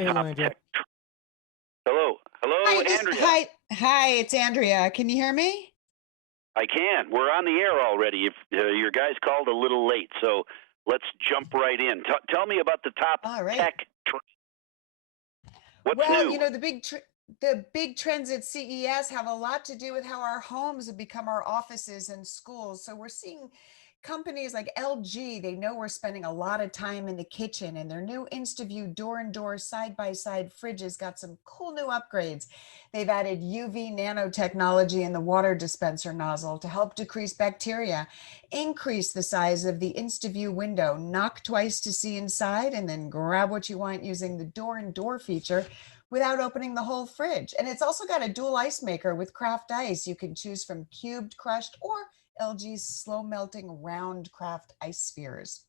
Say hello, top Andrea. tech. Hello, hello, Andrea. Hi, it's Andrea. Can you hear me? I can. We're on the air already. If your guys called a little late, so let's jump right in. Tell me about the top All right. tech. What's Well, new? the big trends at CES have a lot to do with how our homes have become our offices and schools. So we're seeing companies like LG, they know we're spending a lot of time in the kitchen, and their new InstaView door-and-door side-by-side fridges got some cool new upgrades. They've added UV nanotechnology in the water dispenser nozzle to help decrease bacteria, increase the size of the InstaView window, knock twice to see inside, and then grab what you want using the door-and-door feature without opening the whole fridge. And it's also got a dual ice maker with craft ice. You can choose from cubed, crushed, or LG's slow melting round craft ice spheres.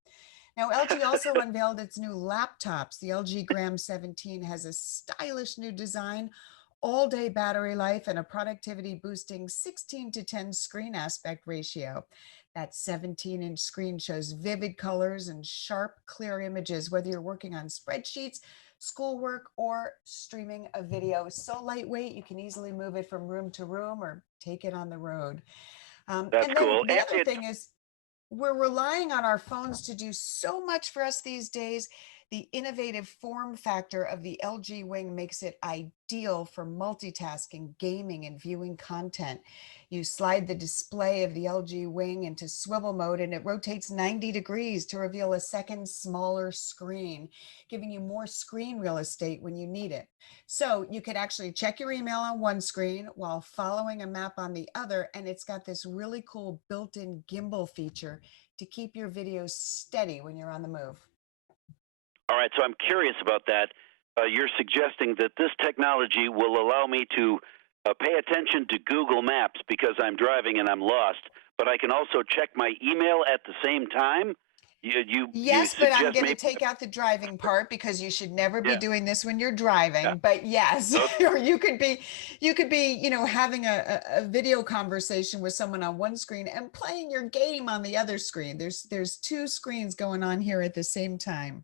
Now, LG also unveiled its new laptops. The LG Gram 17 has a stylish new design, all day battery life, and a productivity boosting 16:10 screen aspect ratio. That 17-inch screen shows vivid colors and sharp, clear images, whether you're working on spreadsheets, schoolwork, or streaming a video. So lightweight, you can easily move it from room to room or take it on the road. That's And then cool. the And other thing is, we're relying on our phones to do so much for us these days. The innovative form factor of the LG Wing makes it ideal for multitasking, gaming, and viewing content. You slide the display of the LG Wing into swivel mode, and it rotates 90 degrees to reveal a second smaller screen, giving you more screen real estate when you need it. So you could actually check your email on one screen while following a map on the other. And it's got this really cool built-in gimbal feature to keep your videos steady when you're on the move. all right, so I'm curious about that. You're suggesting that this technology will allow me to pay attention to Google Maps because I'm driving and I'm lost, but I can also check my email at the same time. You Yes, but I'm suggest going to maybe? take out the driving part because you should never be Yeah. doing this when you're Yeah. driving. But yes, Okay. or you could be, having a video conversation with someone on one screen and playing your game on the other screen. There's two screens going on here at the same time.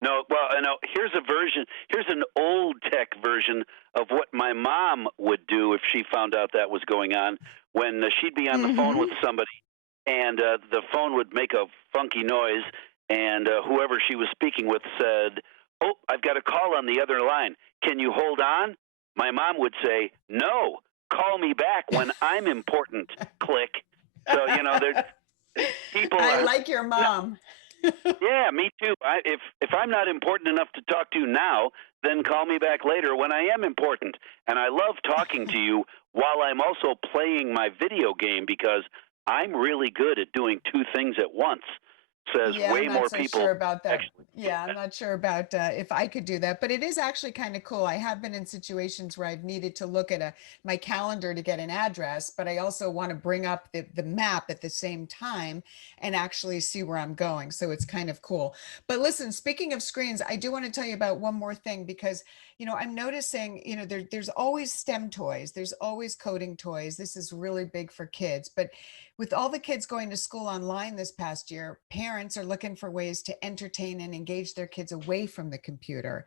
No, well, I know. Here's a version. Here's an old tech version of what my mom would do if she found out that was going on. When she'd be on the phone with Hmm. somebody, and the phone would make a funky noise, and whoever she was speaking with said, "Oh, I've got a call on the other line. Can you hold on?" My mom would say, "No, call me back when I'm important." Click. So people I are. like your mom. Yeah, me too. If I'm not important enough to talk to now, then call me back later when I am important. And I love talking to you while I'm also playing my video game because I'm really good at doing two things at once. Says Yeah, I'm way not more so people sure about that. actually. Yeah, I'm not sure about if I could do that, but it is actually kind of cool. I have been in situations where I've needed to look at my calendar to get an address, but I also want to bring up the map at the same time and actually see where I'm going. So it's kind of cool. But listen, speaking of screens, I do want to tell you about one more thing because, I'm noticing, there's always STEM toys, there's always coding toys. This is really big for kids, but with all the kids going to school online this past year, parents are looking for ways to entertain and engage their kids away from the computer.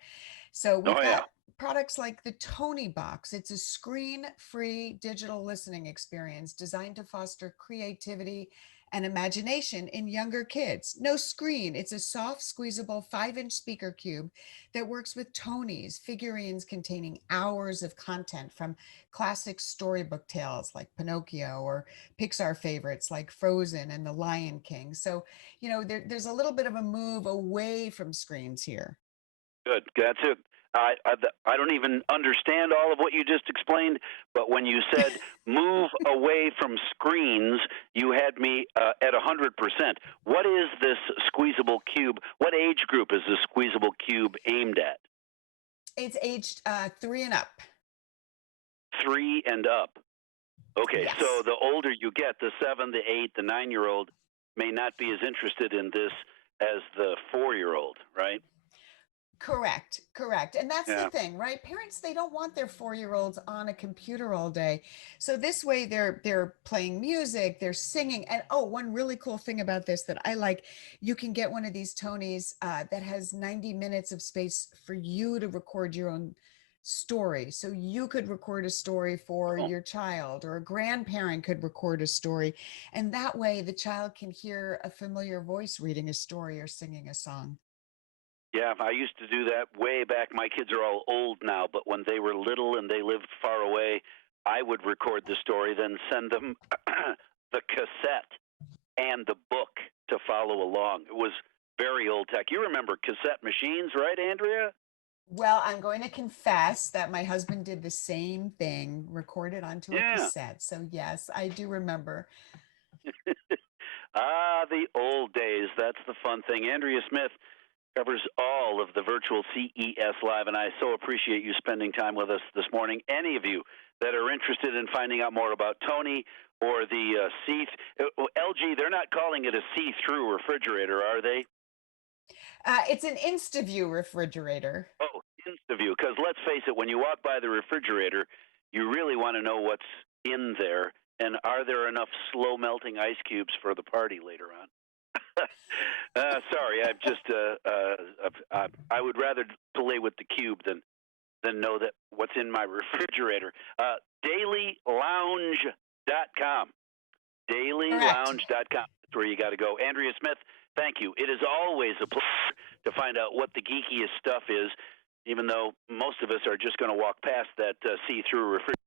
So we've Oh yeah. got products like the Tony Box. It's a screen-free digital listening experience designed to foster creativity and imagination in younger kids. No screen. It's a soft, squeezable 5-inch speaker cube that works with Tonys, figurines containing hours of content from classic storybook tales like Pinocchio or Pixar favorites like Frozen and The Lion King. So, there's a little bit of a move away from screens here. Good. That's it. I don't even understand all of what you just explained, but when you said move away from screens, you had me at 100%. What is this squeezable cube? What age group is this squeezable cube aimed at? It's aged 3 and up. 3 and up. Okay, so Yes. the older you get, the 7, the 8, the 9-year-old may not be as interested in this as the 4-year-old, right? Correct, correct. And that's the Yeah. thing, right? Parents, they don't want their 4-year-olds on a computer all day. So this way they're playing music, they're singing. And oh, one really cool thing about this that I like, you can get one of these Tonys that has 90 minutes of space for you to record your own story. So you could record a story for Oh, your child, or a grandparent could record a story. And that way the child can hear a familiar voice reading a story or singing a song. yeah. I used to do that way back. My kids are all old now, but when they were little and they lived far away, I would record the story, then send them the cassette and the book to follow along. It was very old tech. You remember cassette machines, right, Andrea? Well, I'm going to confess that my husband did the same thing, recorded onto a Yeah. cassette. So, yes, I do remember. Ah, the old days. That's the fun thing. Andrea Smith covers all of the virtual CES Live, and I so appreciate you spending time with us this morning. Any of you that are interested in finding out more about Tony or the LG, they're not calling it a see-through refrigerator, are they? It's an InstaView refrigerator. Oh, InstaView. Because let's face it, when you walk by the refrigerator, you really want to know what's in there, and are there enough slow melting ice cubes for the party later on? Sorry, I've just I would rather play with the cube than know that what's in my refrigerator. DailyLounge.com. Correct. DailyLounge.com. That's where you got to go. Andrea Smith, thank you. It is always a pleasure to find out what the geekiest stuff is, even though most of us are just going to walk past that see-through refrigerator.